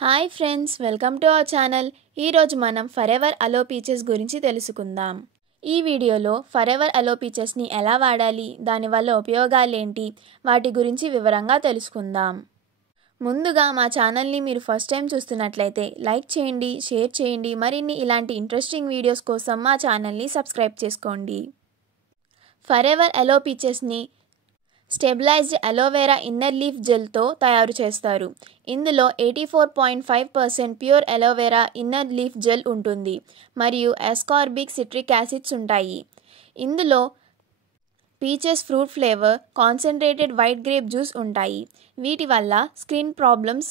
Hi friends, welcome to our channel. ఈరోజు మనం forever అలో peaches గురించి తెలుసుకుందాం. ఈ వీడియోలో ఫరెవర్ అలో పీచెస్ని ఎలా వాడాలి, దానివల్ల ఉపయోగాలేంటి, వాటి గురించి వివరంగా తెలుసుకుందాం. ముందుగా మా ఛానల్ని మీరు ఫస్ట్ టైం చూస్తున్నట్లయితే లైక్ చేయండి, షేర్ చేయండి. మరిన్ని ఇలాంటి ఇంట్రెస్టింగ్ వీడియోస్ కోసం మా ఛానల్ని సబ్స్క్రైబ్ చేసుకోండి. ఫరెవర్ అలో పీచెస్ని స్టెబిలైజ్డ్ అలోవెరా ఇన్నర్ లీఫ్ జెల్తో తయారు చేస్తారు. ఇందులో 84.5% pure aloe vera inner leaf gel ఉంటుంది మరియు అస్కార్బిక్ సిట్రిక్ యాసిడ్స్ ఉంటాయి. ఇందులో peaches fruit flavour, concentrated white grape juice ఉంటాయి. వీటి వల్ల స్కిన్ ప్రాబ్లమ్స్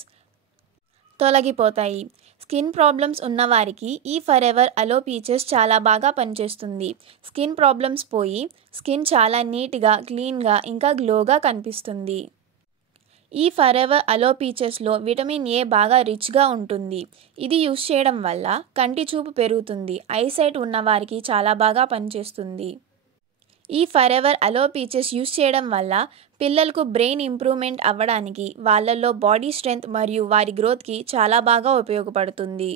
తొలగిపోతాయి. స్కిన్ ప్రాబ్లమ్స్ ఉన్నవారికి ఈ ఫరెవర్ అలో పీచెస్ చాలా బాగా పనిచేస్తుంది. స్కిన్ ప్రాబ్లమ్స్ పోయి స్కిన్ చాలా నీట్గా, క్లీన్గా ఇంకా గ్లోగా కనిపిస్తుంది. ఈ ఫరెవర్ అలో పీచెస్లో విటమిన్ ఏ బాగా రిచ్గా ఉంటుంది. ఇది యూస్ చేయడం వల్ల కంటి చూపు పెరుగుతుంది. ఐసైట్ ఉన్నవారికి చాలా బాగా పనిచేస్తుంది. ఈ ఫరెవర్ అలో పీచెస్ యూస్ చేయడం వల్ల పిల్లలకు బ్రెయిన్ ఇంప్రూవ్మెంట్ అవ్వడానికి, వాళ్ళల్లో బాడీ స్ట్రెంగ్త్ మరియు వారి గ్రోత్కి చాలా బాగా ఉపయోగపడుతుంది.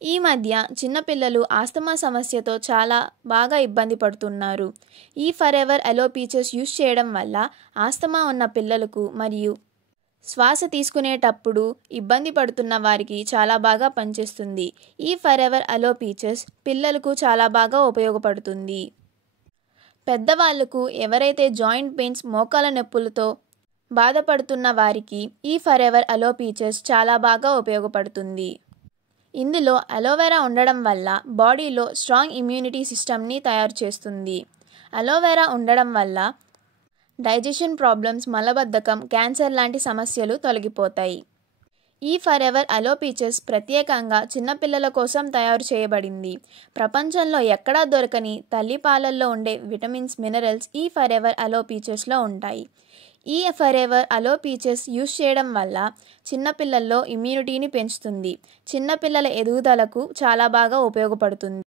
ఈ మధ్య చిన్నపిల్లలు ఆస్తమా సమస్యతో చాలా బాగా ఇబ్బంది పడుతున్నారు. ఈ ఫరెవర్ అలో పీచెస్ యూస్ చేయడం వల్ల ఆస్తమా ఉన్న పిల్లలకు మరియు శ్వాస తీసుకునేటప్పుడు ఇబ్బంది పడుతున్న వారికి చాలా బాగా పనిచేస్తుంది. ఈ ఫరెవర్ అలో పీచెస్ పిల్లలకు చాలా బాగా ఉపయోగపడుతుంది. పెద్దవాళ్లకు, ఎవరైతే జాయింట్ పెయిన్స్, మోకాల నొప్పులతో బాధపడుతున్న వారికి ఈ ఫరెవర్ అలో పీచెస్ చాలా బాగా ఉపయోగపడుతుంది. ఇందులో అలోవెరా ఉండడం వల్ల బాడీలో స్ట్రాంగ్ ఇమ్యూనిటీ సిస్టమ్ని తయారు చేస్తుంది. అలోవెరా ఉండడం వల్ల డైజెషన్ ప్రాబ్లమ్స్, మలబద్ధకం, క్యాన్సర్ లాంటి సమస్యలు తొలగిపోతాయి. ఈ ఫరెవర్ అలో పీచెస్ ప్రత్యేకంగా చిన్నపిల్లల కోసం తయారు చేయబడింది. ప్రపంచంలో ఎక్కడా దొరకని తల్లిపాలల్లో ఉండే విటమిన్స్, మినరల్స్ ఈ ఫరెవర్ అలో పీచెస్లో ఉంటాయి. ఈ ఫరెవర్ అలో పీచెస్ యూస్ చేయడం వల్ల చిన్నపిల్లల్లో ఇమ్యూనిటీని పెంచుతుంది. చిన్నపిల్లల ఎదుగుదలకు చాలా బాగా ఉపయోగపడుతుంది.